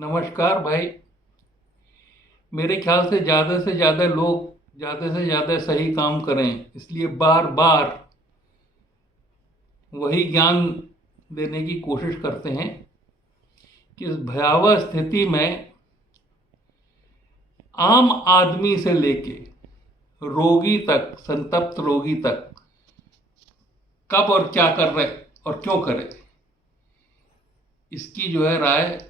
नमस्कार भाई। मेरे ख्याल से ज़्यादा लोग ज़्यादा से ज़्यादा सही काम करें, इसलिए बार बार वही ज्ञान देने की कोशिश करते हैं कि इस भयावह स्थिति में आम आदमी से लेके रोगी तक, संतप्त रोगी तक कब और क्या कर रहे और क्यों करे, इसकी जो है राय,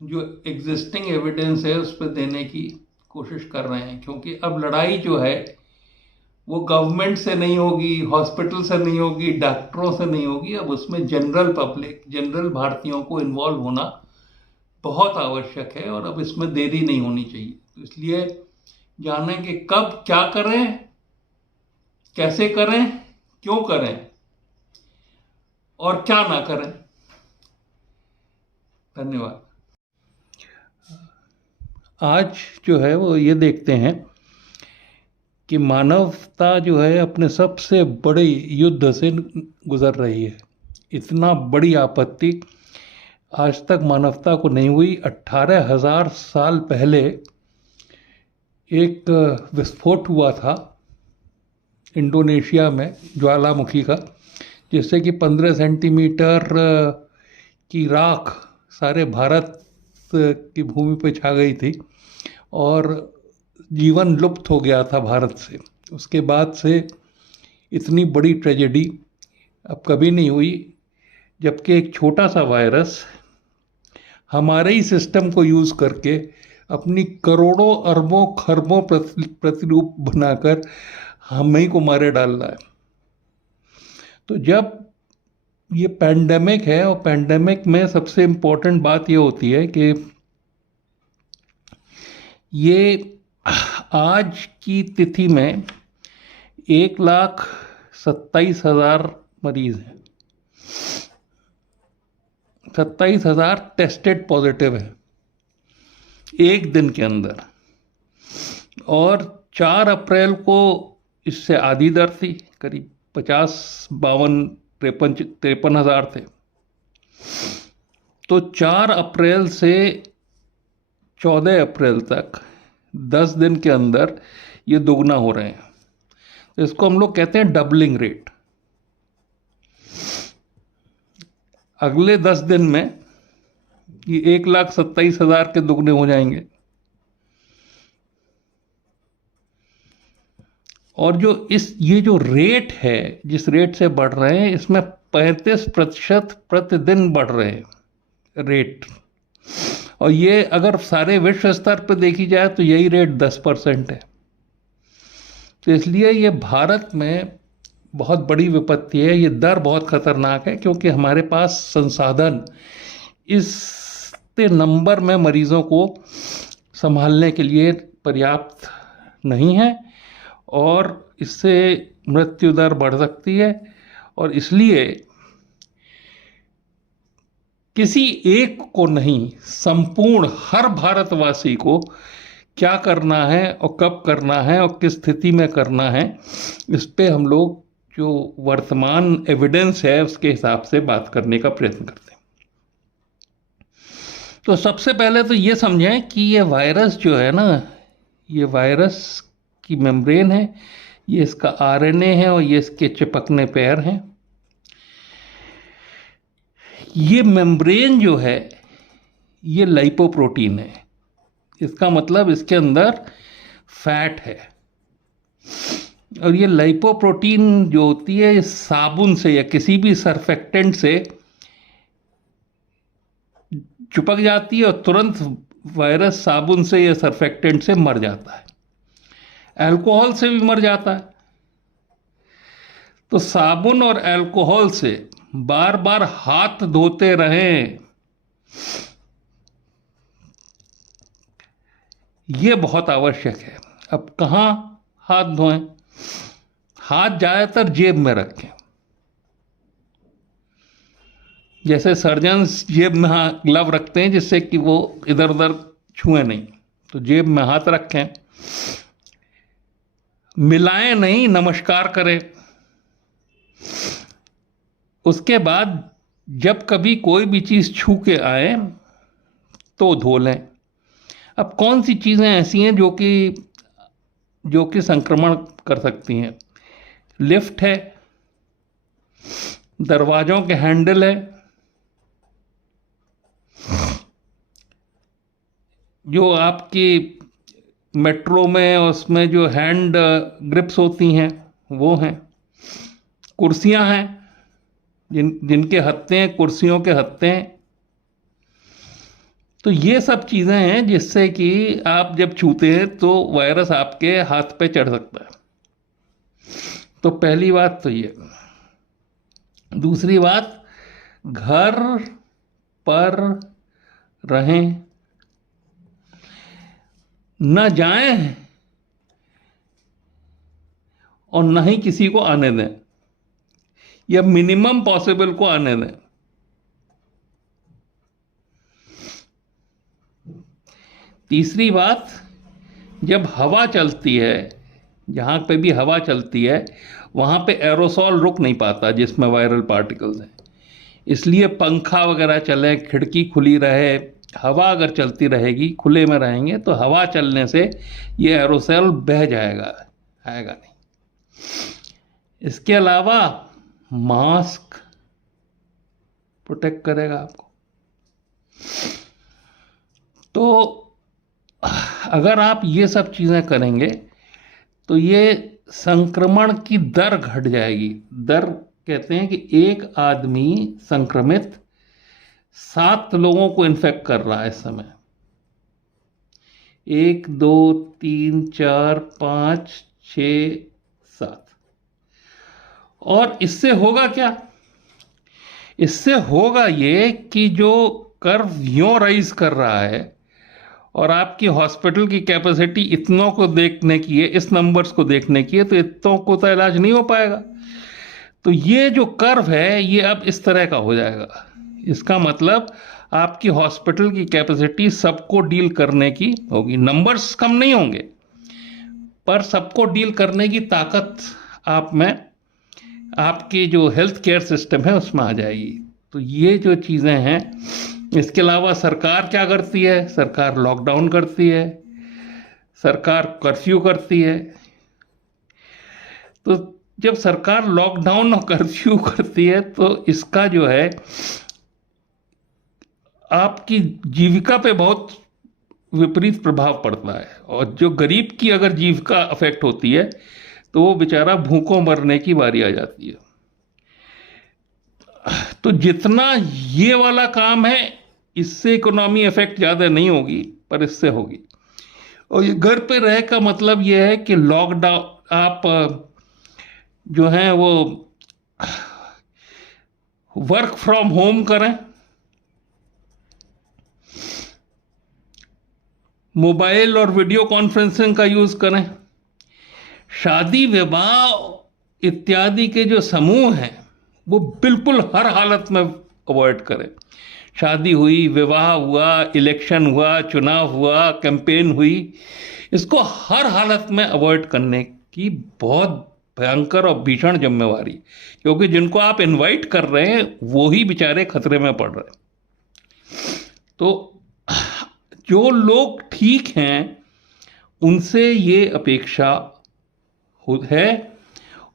जो एग्जिस्टिंग एविडेंस है उस पर देने की कोशिश कर रहे हैं। क्योंकि अब लड़ाई जो है वो गवर्नमेंट से नहीं होगी, हॉस्पिटल से नहीं होगी, डॉक्टरों से नहीं होगी, अब उसमें जनरल पब्लिक, जनरल भारतीयों को इन्वॉल्व होना बहुत आवश्यक है और अब इसमें देरी नहीं होनी चाहिए। तो इसलिए जाने कि कब क्या करें, कैसे करें, क्यों करें और क्या ना करें। धन्यवाद। आज जो है वो ये देखते हैं कि मानवता जो है अपने सबसे बड़े युद्ध से गुजर रही है। इतना बड़ी आपत्ति आज तक मानवता को नहीं हुई। 18,000 साल पहले एक विस्फोट हुआ था इंडोनेशिया में, ज्वालामुखी का, जिससे कि 15 सेंटीमीटर की राख सारे भारत की भूमि पर छा गई थी और जीवन लुप्त हो गया था भारत से। उसके बाद से इतनी बड़ी ट्रेजेडी अब कभी नहीं हुई, जबकि एक छोटा सा वायरस हमारे ही सिस्टम को यूज़ करके अपनी करोड़ों अरबों खरबों प्रतिरूप बनाकर हम ही को मारे डाल रहा है। तो जब ये पैंडेमिक है, और पैंडेमिक में सबसे इम्पोर्टेंट बात ये होती है कि ये आज की तिथि में 1,27,000 मरीज हैं, 27,000 टेस्टेड पॉजिटिव है एक दिन के अंदर। और 4 अप्रैल को इससे आधी दर थी, करीब 50, 52, 53 हज़ार थे। तो 4 अप्रैल से 14 अप्रैल तक 10 दिन के अंदर ये दोगुना हो रहे हैं। तो इसको हम लोग कहते हैं डबलिंग रेट। अगले 10 दिन में ये 1,27,000 के दुगने हो जाएंगे। और ये जो रेट है, जिस रेट से बढ़ रहे हैं, इसमें 35% प्रतिदिन बढ़ रहे हैं रेट। और ये अगर सारे विश्व स्तर पर देखी जाए तो यही रेट 10% है। तो इसलिए ये भारत में बहुत बड़ी विपत्ति है, ये दर बहुत खतरनाक है, क्योंकि हमारे पास संसाधन इस नंबर में मरीजों को संभालने के लिए पर्याप्त नहीं है और इससे मृत्यु दर बढ़ सकती है। और इसलिए किसी एक को नहीं, संपूर्ण हर भारतवासी को क्या करना है और कब करना है और किस स्थिति में करना है, इस पे हम लोग जो वर्तमान एविडेंस है उसके हिसाब से बात करने का प्रयत्न करते हैं। तो सबसे पहले तो ये समझें कि ये वायरस जो है ना, ये वायरस की मेम्ब्रेन है, ये इसका आरएनए है और ये इसके चिपकने पैर हैं। ये मेम्ब्रेन जो है ये लाइपोप्रोटीन है। इसका मतलब इसके अंदर फैट है। और ये लाइपोप्रोटीन जो होती है, ये साबुन से या किसी भी सरफेक्टेंट से चिपक जाती है और तुरंत वायरस साबुन से या सरफेक्टेंट से मर जाता है। अल्कोहल से भी मर जाता है। तो साबुन और अल्कोहल से बार बार हाथ धोते रहें, ये बहुत आवश्यक है। अब कहाँ हाथ धोएं? हाथ ज़्यादातर जेब में रखें। जैसे सर्जन्स जेब में ग्लव रखते हैं जिससे कि वो इधर उधर छुए नहीं, तो जेब में हाथ रखें। मिलाएं नहीं, नमस्कार करें। उसके बाद जब कभी कोई भी चीज़ छू के आए तो धो लें। अब कौन सी चीज़ें ऐसी हैं जो कि संक्रमण कर सकती हैं? लिफ्ट है, दरवाजों के हैंडल है, जो आपकी मेट्रो में उसमें जो हैंड ग्रिप्स होती हैं वो हैं, कुर्सियां हैं, जिनके हत्थे हैं, कुर्सियों के हत्थे हैं। तो ये सब चीज़ें हैं जिससे कि आप जब छूते हैं तो वायरस आपके हाथ पे चढ़ सकता है। तो पहली बात तो ये। दूसरी बात, घर पर रहें, न जाएं और न ही किसी को आने दें, या मिनिमम पॉसिबल को आने दें। तीसरी बात, जब हवा चलती है, जहां पे भी हवा चलती है वहां पे एरोसॉल रुक नहीं पाता जिसमें वायरल पार्टिकल्स हैं, इसलिए पंखा वगैरह चले, खिड़की खुली रहे, हवा अगर चलती रहेगी, खुले में रहेंगे तो हवा चलने से ये एरोसॉल बह जाएगा, आएगा नहीं। इसके अलावा मास्क प्रोटेक्ट करेगा आपको। तो अगर आप ये सब चीज़ें करेंगे तो ये संक्रमण की दर घट जाएगी। दर कहते हैं कि एक आदमी संक्रमित 7 लोगों को इन्फेक्ट कर रहा है इस समय। 1 2 3 4 5 6 7। और इससे होगा क्या? इससे होगा ये कि जो कर्व यूं राइज कर रहा है और आपकी हॉस्पिटल की कैपेसिटी इतनों को देखने की है, इस नंबर्स को देखने की है, तो इतनों को तो इलाज नहीं हो पाएगा। तो ये जो कर्व है ये अब इस तरह का हो जाएगा। इसका मतलब आपकी हॉस्पिटल की कैपेसिटी सबको डील करने की होगी। नंबर्स कम नहीं होंगे पर सबको डील करने की ताकत आप में, आपकी जो हेल्थ केयर सिस्टम है उसमें आ जाएगी। तो ये जो चीज़ें हैं। इसके अलावा सरकार क्या करती है? सरकार लॉकडाउन करती है, सरकार कर्फ्यू करती है। तो जब सरकार लॉकडाउन और कर्फ्यू करती है तो इसका जो है आपकी जीविका पे बहुत विपरीत प्रभाव पड़ता है। और जो गरीब की अगर जीविका अफेक्ट होती है तो वो बेचारा भूखों मरने की बारी आ जाती है। तो जितना ये वाला काम है इससे इकोनॉमी इफेक्ट ज़्यादा नहीं होगी पर इससे होगी। और ये घर पे रह का मतलब ये है कि लॉकडाउन आप जो है वो वर्क फ्रॉम होम करें, मोबाइल और वीडियो कॉन्फ्रेंसिंग का यूज करें, शादी विवाह इत्यादि के जो समूह हैं वो बिल्कुल हर हालत में अवॉइड करें। शादी हुई, विवाह हुआ, इलेक्शन हुआ, चुनाव हुआ, कैंपेन हुई, इसको हर हालत में अवॉइड करने की बहुत भयंकर और भीषण जिम्मेवारी, क्योंकि जिनको आप इनवाइट कर रहे हैं वो ही बेचारे खतरे में पड़ रहे हैं। तो जो लोग ठीक हैं उनसे ये अपेक्षा है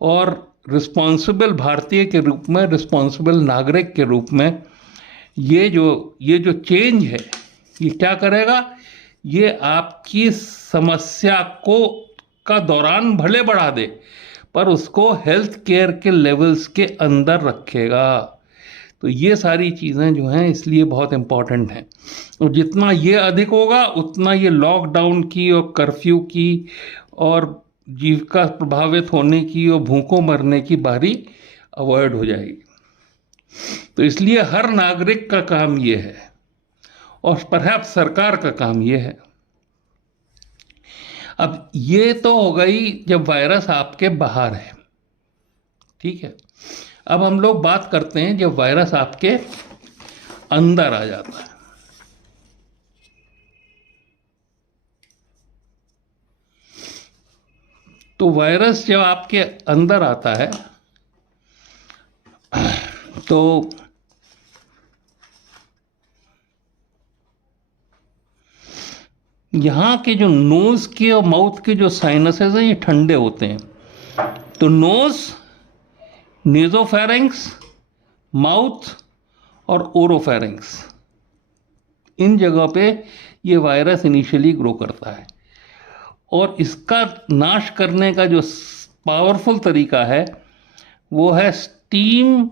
और रिस्पॉन्सिबल भारतीय के रूप में, रिस्पॉन्सिबल नागरिक के रूप में ये जो चेंज है ये क्या करेगा? ये आपकी समस्या का दौरान भले बढ़ा दे पर उसको हेल्थ केयर के लेवल्स के अंदर रखेगा। तो ये सारी चीज़ें जो हैं इसलिए बहुत इम्पॉर्टेंट हैं। और जितना ये अधिक होगा उतना ये लॉकडाउन की और कर्फ्यू की और जीविका प्रभावित होने की और भूखों मरने की बारी अवॉइड हो जाएगी। तो इसलिए हर नागरिक का काम ये है और परहैप्स सरकार का काम ये है। अब ये तो हो गई जब वायरस आपके बाहर है, ठीक है। अब हम लोग बात करते हैं जब वायरस आपके अंदर आ जाता है। तो वायरस जब आपके अंदर आता है तो यहाँ के जो नोज़ के और माउथ के जो साइनसेस हैं ये ठंडे होते हैं। तो नोज़, नेज़ोफेरेंक्स, माउथ और ओरोफेरेंक्स, इन जगह पे ये वायरस इनिशियली ग्रो करता है। और इसका नाश करने का जो पावरफुल तरीका है वो है स्टीम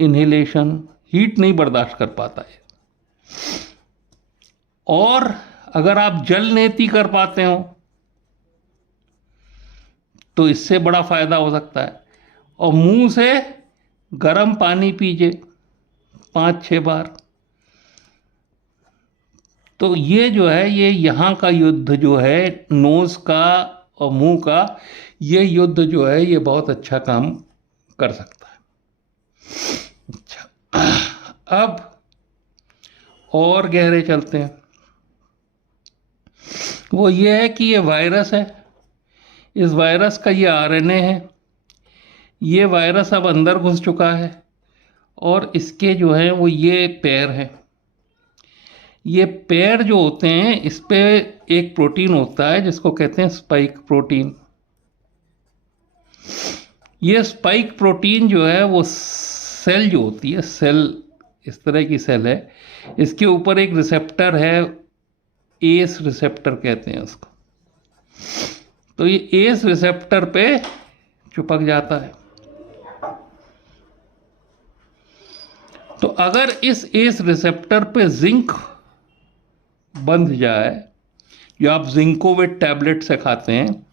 इन्हेलेशन। हीट नहीं बर्दाश्त कर पाता है। और अगर आप जल नेति कर पाते हो तो इससे बड़ा फायदा हो सकता है। और मुंह से गर्म पानी पीजिए 5-6 बार। तो ये जो है, ये यहाँ का युद्ध जो है नोज का और मुंह का, ये युद्ध जो है ये बहुत अच्छा काम कर सकता है। अच्छा, अब और गहरे चलते हैं। वो ये है कि ये वायरस है, इस वायरस का ये आरएनए है। ये वायरस अब अंदर घुस चुका है और इसके जो है वो ये पैर हैं। ये पैर जो होते हैं इस पे एक प्रोटीन होता है जिसको कहते हैं स्पाइक प्रोटीन। ये स्पाइक प्रोटीन जो है वो सेल जो होती है, सेल इस तरह की सेल है, इसके ऊपर एक रिसेप्टर है, एस रिसेप्टर कहते हैं उसको। तो ये एस रिसेप्टर पे चिपक जाता है। तो अगर इस एस रिसेप्टर पे जिंक बंध जाए, जो आप जिंकोवेट टैबलेट से खाते हैं,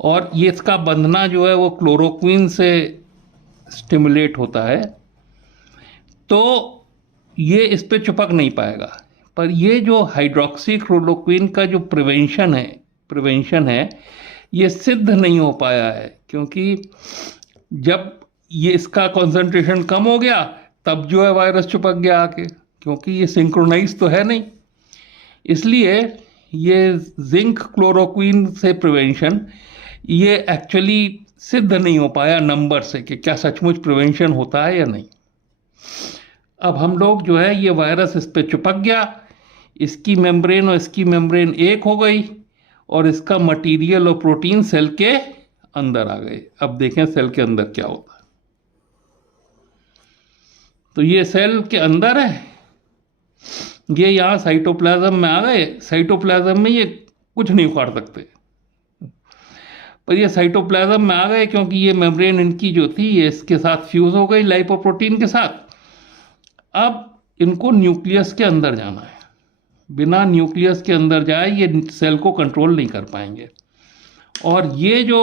और ये इसका बंधना जो है वो क्लोरोक्विन से स्टिमुलेट होता है, तो ये इस पे चिपक नहीं पाएगा। पर ये जो हाइड्रोक्सी क्लोरोक्विन का जो प्रिवेंशन है ये सिद्ध नहीं हो पाया है, क्योंकि जब ये इसका कॉन्सेंट्रेशन कम हो गया तब जो है वायरस चिपक गया आके, क्योंकि ये सिंक्रोनाइज तो है नहीं। इसलिए ये जिंक क्लोरोक्विन से प्रिवेंशन ये एक्चुअली सिद्ध नहीं हो पाया नंबर से कि क्या सचमुच प्रिवेंशन होता है या नहीं। अब हम लोग जो है ये वायरस इस पे चिपक गया, इसकी मेम्ब्रेन और इसकी मेम्ब्रेन एक हो गई और इसका मटेरियल और प्रोटीन सेल के अंदर आ गए। अब देखें सेल के अंदर क्या होता है। तो ये सेल के अंदर है, ये यहाँ साइटोप्लाज्म में आ गए। साइटोप्लाज्म में ये कुछ नहीं उखाड़ सकते, पर ये साइटोप्लाज्म में आ गए क्योंकि ये मेम्ब्रेन इनकी जो थी ये इसके साथ फ्यूज हो गई लाइपोप्रोटीन के साथ। अब इनको न्यूक्लियस के अंदर जाना है। बिना न्यूक्लियस के अंदर जाए ये सेल को कंट्रोल नहीं कर पाएंगे। और ये जो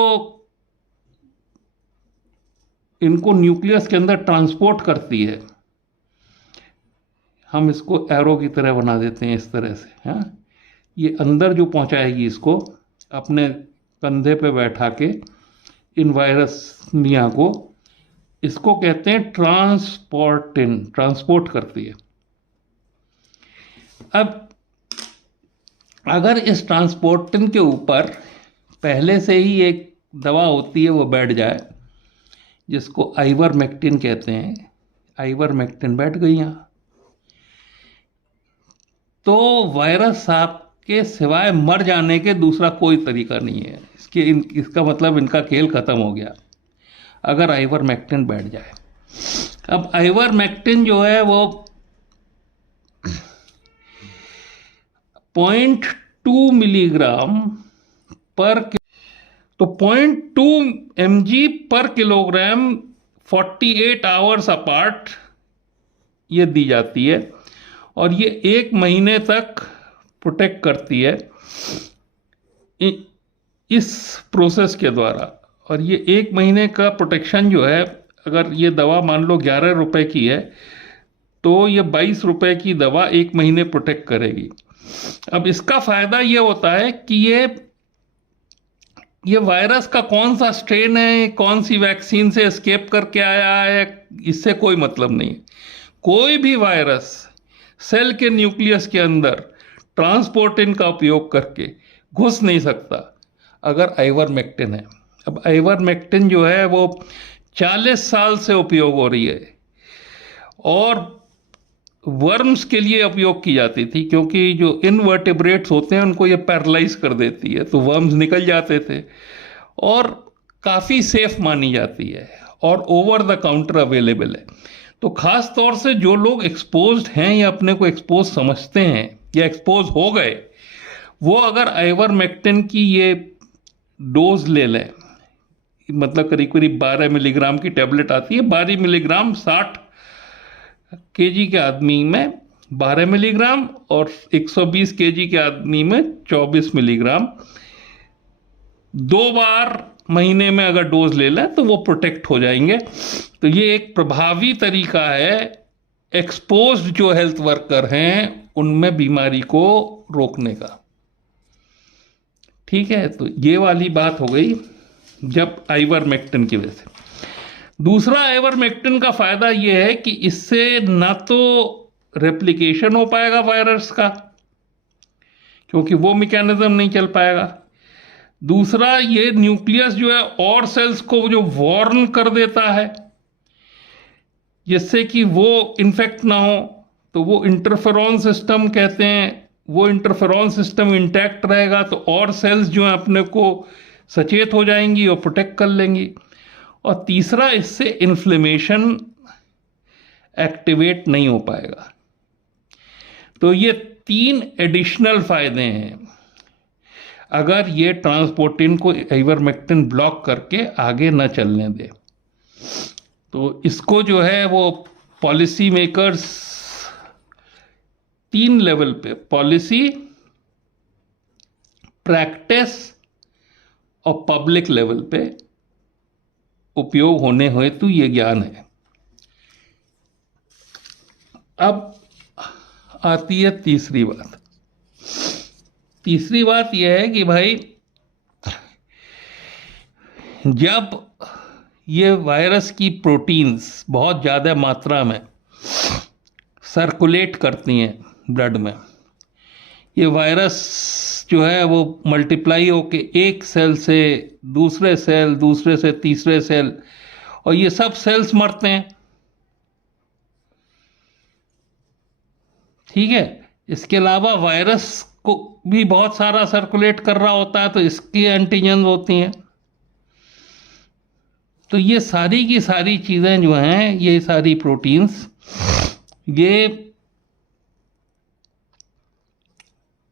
इनको न्यूक्लियस के अंदर ट्रांसपोर्ट करती है, हम इसको एरो की तरह बना देते हैं इस तरह से, हाँ, ये अंदर जो पहुंचाएगी इसको अपने कंधे पे बैठा के इन वायरस मियाँ को, इसको कहते हैं ट्रांसपोर्टिन, ट्रांसपोर्ट करती है। अब अगर इस ट्रांसपोर्टिन के ऊपर पहले से ही एक दवा होती है वो बैठ जाए, जिसको आइवरमेक्टिन कहते हैं, आइवरमेक्टिन बैठ गई यहाँ, तो वायरस आपके सिवाय मर जाने के दूसरा कोई तरीका नहीं है। इसका मतलब इनका खेल खत्म हो गया अगर आइवरमेक्टिन बैठ जाए। अब आइवरमेक्टिन जो है वो 0.2 मिलीग्राम पर, तो 0.2 mg पर किलोग्राम 48 आवर्स अपार्ट ये दी जाती है। और ये 1 महीने तक प्रोटेक्ट करती है इस प्रोसेस के द्वारा। और ये 1 महीने का प्रोटेक्शन जो है, अगर ये दवा मान लो 11 रुपए की है तो ये 22 रुपए की दवा 1 महीने प्रोटेक्ट करेगी। अब इसका फायदा ये होता है कि ये वायरस का कौन सा स्ट्रेन है, कौन सी वैक्सीन से एस्केप करके आया है, इससे कोई मतलब नहीं। कोई भी वायरस सेल के न्यूक्लियस के अंदर ट्रांसपोर्टिन का उपयोग करके घुस नहीं सकता अगर आइवरमेक्टिन है। अब आइवरमेक्टिन जो है वो 40 साल से उपयोग हो रही है और वर्म्स के लिए उपयोग की जाती थी, क्योंकि जो इनवर्टेब्रेट्स होते हैं उनको ये पैरालाइज कर देती है, तो वर्म्स निकल जाते थे और काफ़ी सेफ मानी जाती है और ओवर द काउंटर अवेलेबल है। तो ख़ास तौर से जो लोग एक्सपोज्ड हैं या अपने को एक्सपोज समझते हैं या एक्सपोज हो गए, वो अगर आइवरमेक्टिन की ये डोज ले लें, मतलब करीब करीब 12 मिलीग्राम की टेबलेट आती है, 12 मिलीग्राम 60 केजी के आदमी में 12 मिलीग्राम और 120 केजी के आदमी में 24 मिलीग्राम, 2 बार महीने में अगर डोज ले लें तो वो प्रोटेक्ट हो जाएंगे। तो ये एक प्रभावी तरीका है एक्सपोज्ड जो हेल्थ वर्कर हैं उनमें बीमारी को रोकने का। ठीक है, तो ये वाली बात हो गई जब आइवरमेक्टिन की वजह से। दूसरा, आइवरमेक्टिन का फायदा यह है कि इससे ना तो रेप्लिकेशन हो पाएगा वायरस का, क्योंकि वो मैकेनिज्म नहीं चल पाएगा। दूसरा, ये न्यूक्लियस जो है और सेल्स को जो वार्न कर देता है जिससे कि वो इन्फेक्ट ना हो, तो वो इंटरफेरॉन सिस्टम कहते हैं, वो इंटरफेरॉन सिस्टम इंटैक्ट रहेगा तो और सेल्स जो है अपने को सचेत हो जाएंगी और प्रोटेक्ट कर लेंगी। और तीसरा, इससे इन्फ्लेमेशन एक्टिवेट नहीं हो पाएगा। तो ये 3 एडिशनल फायदे हैं अगर ये ट्रांसपोर्टिन को आइवरमेक्टिन ब्लॉक करके आगे न चलने दे। तो इसको जो है वो पॉलिसी मेकर्स 3 लेवल पे, पॉलिसी, प्रैक्टिस और पब्लिक लेवल पे उपयोग होने हेतु ये ज्ञान है। अब आती है तीसरी बात। तीसरी बात यह है कि भाई जब ये वायरस की प्रोटीन्स बहुत ज़्यादा मात्रा में सर्कुलेट करती हैं ब्लड में, ये वायरस जो है वो मल्टीप्लाई होके एक सेल से दूसरे सेल, दूसरे से तीसरे सेल, और ये सब सेल्स मरते हैं। ठीक है, इसके अलावा वायरस को भी बहुत सारा सर्कुलेट कर रहा होता है, तो इसकी एंटीजन होती हैं। तो ये सारी की सारी चीज़ें जो हैं, ये सारी प्रोटीन्स, ये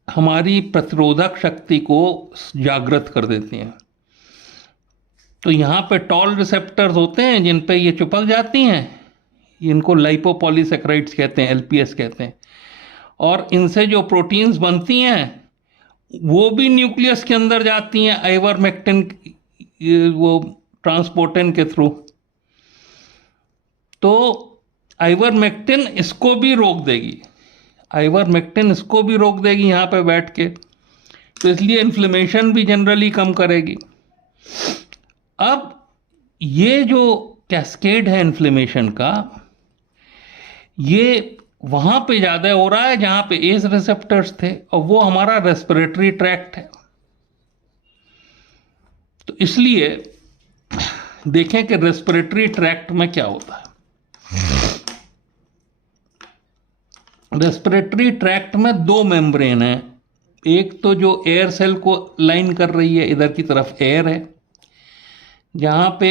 हमारी प्रतिरोधक शक्ति को जागृत कर देती हैं। तो यहाँ पे टॉल रिसेप्टर्स होते हैं जिन पे ये चिपक जाती हैं, इनको लाइपोपॉलीसैकेराइड्स कहते हैं, एलपीएस कहते हैं, और इनसे जो प्रोटीन्स बनती हैं वो भी न्यूक्लियस के अंदर जाती हैं आइवरमेक्टिन वो ट्रांसपोर्टिन के थ्रू। तो आइवरमेक्टिन इसको भी रोक देगी, आइवरमेक्टिन इसको भी रोक देगी यहाँ पे बैठ के, तो इसलिए इन्फ्लेमेशन भी जनरली कम करेगी। अब ये जो कैस्केड है इन्फ्लेमेशन का, ये वहाँ पे ज़्यादा हो रहा है जहाँ पे एज रिसेप्टर्स थे, और वो हमारा रेस्पिरेटरी ट्रैक्ट है। तो इसलिए देखें कि रेस्पिरेटरी ट्रैक्ट में क्या होता है। रेस्पिरेटरी ट्रैक्ट में 2 मेम्ब्रेन है, एक तो जो एयर सेल को लाइन कर रही है, इधर की तरफ एयर है जहाँ पे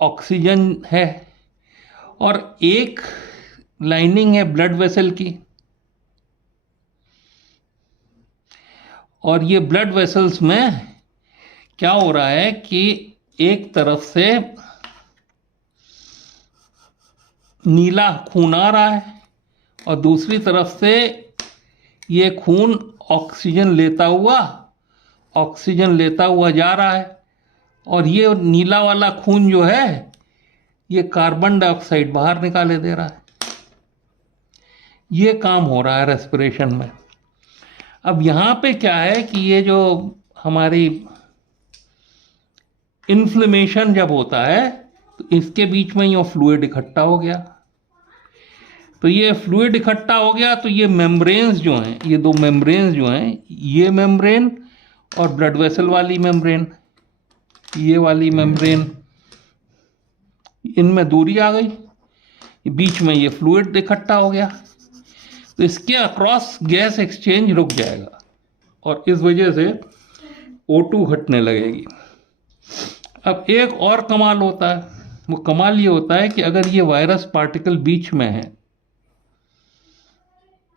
ऑक्सीजन है, और एक लाइनिंग है ब्लड वेसल की। और ये ब्लड वेसल्स में क्या हो रहा है कि एक तरफ से नीला खून आ रहा है और दूसरी तरफ से ये खून ऑक्सीजन लेता हुआ जा रहा है, और ये नीला वाला खून जो है ये कार्बन डाइऑक्साइड बाहर निकाले दे रहा है। ये काम हो रहा है रेस्पिरेशन में। अब यहाँ पे क्या है कि ये जो हमारी इन्फ्लेमेशन जब होता है तो इसके बीच में ये फ्लूइड इकट्ठा हो गया। तो ये फ्लूइड इकट्ठा हो गया तो ये मेम्ब्रेन्स जो हैं, ये 2 मेम्ब्रेन्स जो हैं, ये मेम्ब्रेन और ब्लड वेसल वाली मेम्ब्रेन, ये वाली मेम्ब्रेन, इनमें दूरी आ गई, बीच में ये फ्लूइड इकट्ठा हो गया। तो इसके अक्रॉस गैस एक्सचेंज रुक जाएगा और इस वजह से O2 घटने लगेगी। अब एक और कमाल होता है, वो कमाल ये होता है कि अगर ये वायरस पार्टिकल बीच में है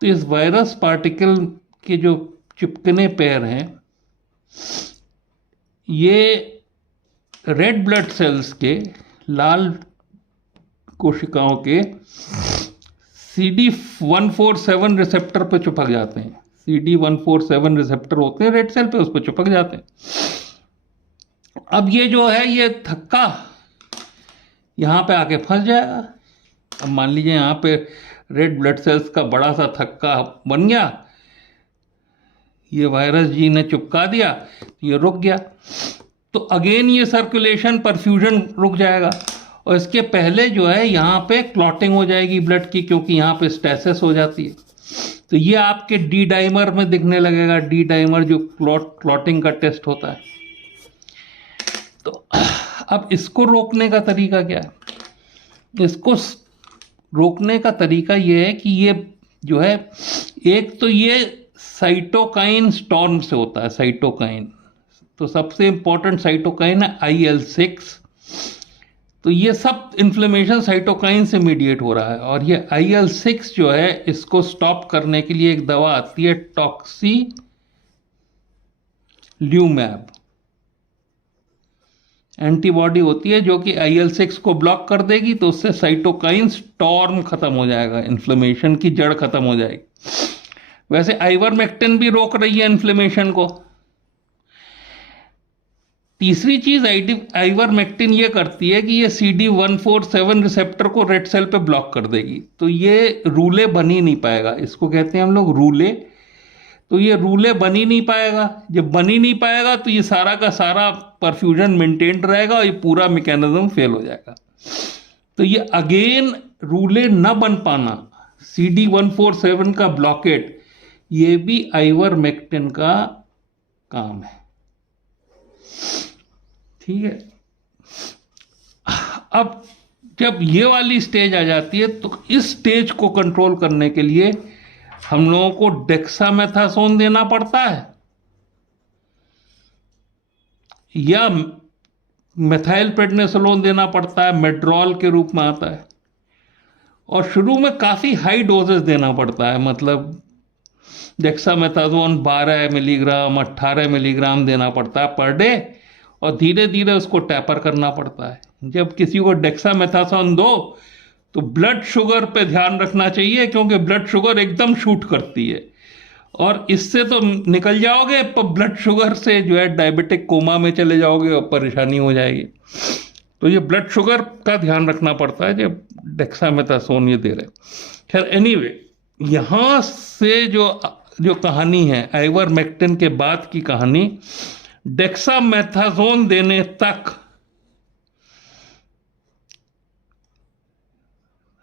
तो इस वायरस पार्टिकल के जो चिपकने पैर हैं ये रेड ब्लड सेल्स के, लाल कोशिकाओं के CD147 रिसेप्टर पे चिपक जाते हैं। CD147 रिसेप्टर होते हैं रेड सेल पे, उस पर चिपक जाते हैं। अब ये जो है ये थक्का यहाँ पे आके फंस जाएगा। अब मान लीजिए यहाँ पे रेड ब्लड सेल्स का बड़ा सा थक्का बन गया, ये वायरस जी ने चिपका दिया, ये रुक गया, तो अगेन ये सर्कुलेशन परफ्यूजन रुक जाएगा और इसके पहले जो है यहाँ पे क्लॉटिंग हो जाएगी ब्लड की, क्योंकि यहाँ पे स्टेसिस हो जाती है। तो ये आपके डी डाइमर में दिखने लगेगा, डी डाइमर जो क्लॉटिंग का टेस्ट होता है। तो अब इसको रोकने का तरीका क्या है? इसको रोकने का तरीका ये है कि ये जो है, एक तो ये साइटोकाइन स्टॉर्म से होता है। साइटोकाइन तो सबसे इंपॉर्टेंट साइटोकाइन है IL-6। तो ये सब इन्फ्लेमेशन साइटोकाइन से मीडिएट हो रहा है और ये IL-6 जो है इसको स्टॉप करने के लिए एक दवा आती है टॉक्सिल्यूमैब, एंटीबॉडी होती है जो कि IL-6 को ब्लॉक कर देगी, तो उससे साइटोकाइन स्टॉर्म खत्म हो जाएगा, इन्फ्लेमेशन की जड़ खत्म हो जाएगी। वैसे आइवरमेक्टिन भी रोक रही है इन्फ्लेमेशन को। तीसरी चीज आइवरमेक्टिन ये करती है कि ये CD147 रिसेप्टर को रेड सेल पे ब्लॉक कर देगी, तो ये रूले बन ही नहीं पाएगा। इसको कहते हैं हम लोग रूले। तो ये रूले बन ही नहीं पाएगा। जब बन ही नहीं पाएगा तो ये सारा का सारा परफ्यूजन मेंटेन्ड रहेगा और ये पूरा मैकेनिज्म फेल हो जाएगा। तो ये अगेन रूले न बन पाना, CD147 का ब्लॉकेट, ये भी आइवरमेक्टिन का काम है। ठीक है। अब जब ये वाली स्टेज आ जाती है तो इस स्टेज को कंट्रोल करने के लिए हम लोगों को डेक्सामेथासोन देना पड़ता है या मेथाइल प्रेडनिसोलोन देना पड़ता है, मेड्रॉल के रूप में आता है। और शुरू में काफ़ी हाई डोजेस देना पड़ता है, मतलब डेक्सामेथासोन 12 मिलीग्राम 18 मिलीग्राम देना पड़ता है पर डे और धीरे धीरे उसको टैपर करना पड़ता है। जब किसी को डेक्सामेथासोन दो तो ब्लड शुगर पे ध्यान रखना चाहिए, क्योंकि ब्लड शुगर एकदम शूट करती है और इससे तो निकल जाओगे, पर ब्लड शुगर से जो है डायबिटिक कोमा में चले जाओगे और परेशानी हो जाएगी। तो ये ब्लड शुगर का ध्यान रखना पड़ता है जब डेक्सामेथासोन ये दे रहे। खैर एनीवे, यहाँ से जो कहानी है आइवरमेक्टिन के बाद की कहानी, डेक्सामेथासोन देने तक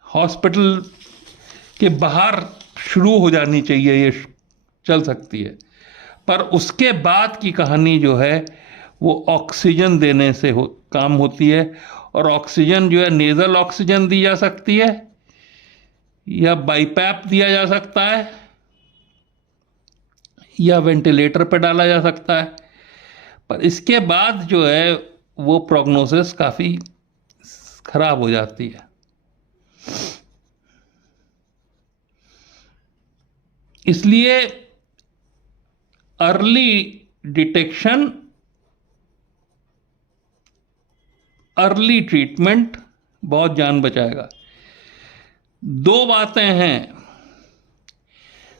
हॉस्पिटल के बाहर शुरू हो जानी चाहिए, ये चल सकती है। पर उसके बाद की कहानी जो है वो ऑक्सीजन देने से काम होती है। और ऑक्सीजन जो है नेजल ऑक्सीजन दी जा सकती है या बाईपैप दिया जा सकता है या वेंटिलेटर पर डाला जा सकता है। पर इसके बाद जो है वो प्रोग्नोसिस काफ़ी खराब हो जाती है। इसलिए अर्ली डिटेक्शन, अर्ली ट्रीटमेंट बहुत जान बचाएगा। दो बातें हैं।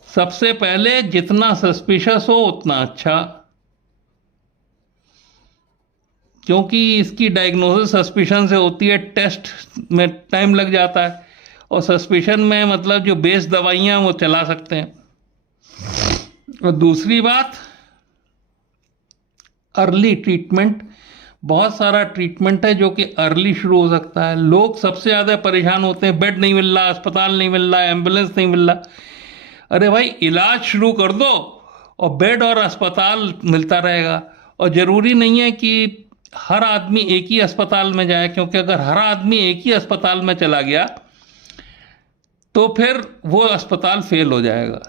सबसे पहले, जितना सस्पिशस हो उतना अच्छा, क्योंकि इसकी डायग्नोसिस सस्पिशन से होती है, टेस्ट में टाइम लग जाता है और सस्पिशन में मतलब जो बेस दवाइयाँ वो चला सकते हैं। और दूसरी बात, अर्ली ट्रीटमेंट। बहुत सारा ट्रीटमेंट है जो कि अर्ली शुरू हो सकता है। लोग सबसे ज़्यादा परेशान होते हैं, बेड नहीं मिल रहा, अस्पताल नहीं मिल रहा, एम्बुलेंस नहीं मिल रहा। अरे भाई, इलाज शुरू कर दो और बेड और अस्पताल मिलता रहेगा। और ज़रूरी नहीं है कि हर आदमी एक ही अस्पताल में जाए, क्योंकि अगर हर आदमी एक ही अस्पताल में चला गया तो फिर वो अस्पताल फेल हो जाएगा,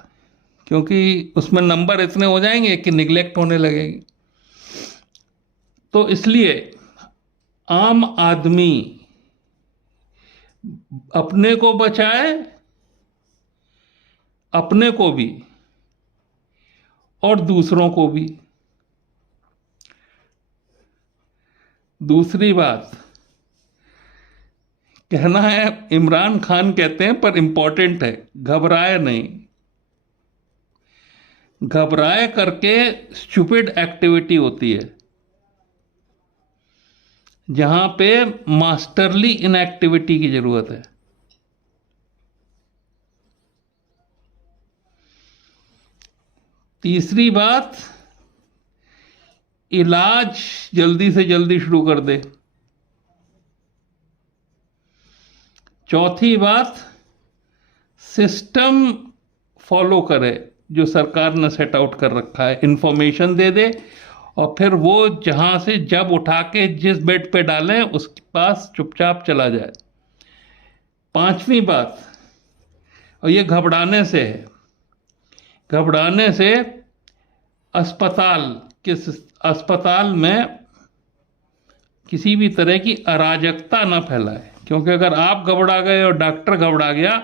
क्योंकि उसमें नंबर इतने हो जाएंगे कि निगलेक्ट होने लगेगी। तो इसलिए आम आदमी अपने को बचाए, अपने को भी और दूसरों को भी। दूसरी बात कहना है, इमरान खान कहते हैं पर इंपॉर्टेंट है, घबराए नहीं। घबराए करके स्टूपिड एक्टिविटी होती है, जहां पे मास्टरली इनएक्टिविटी की जरूरत है। तीसरी बात, इलाज जल्दी से जल्दी शुरू कर दे। चौथी बात, सिस्टम फॉलो करे जो सरकार ने सेट आउट कर रखा है, इंफॉर्मेशन दे दे और फिर वो जहां से जब उठा के जिस बेड पे डालें उसके पास चुपचाप चला जाए। पांचवी बात, और ये घबराने से है, घबराने से अस्पताल में किसी भी तरह की अराजकता ना फैलाए, क्योंकि अगर आप घबरा गए और डॉक्टर घबरा गया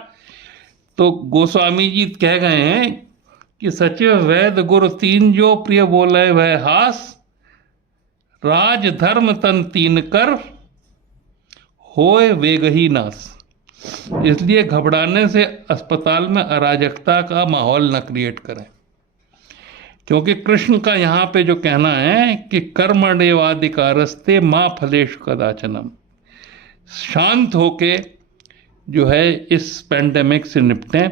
तो गोस्वामी जी कह गए हैं कि सचिव वैद्य गुरु तीन जो प्रिय बोले वह हास, राज धर्म तन तीन कर होए वेगही नास। इसलिए घबराने से अस्पताल में अराजकता का माहौल न क्रिएट करें, क्योंकि कृष्ण का यहां पे जो कहना है कि कर्मण्येवाधिकारस्ते मां फलेषु कदाचनम, शांत होके जो है इस पैंडेमिक से निपटें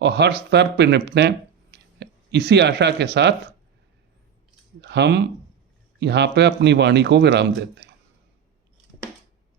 और हर स्तर पे निपटें। इसी आशा के साथ हम यहाँ पे अपनी वाणी को विराम देते हैं।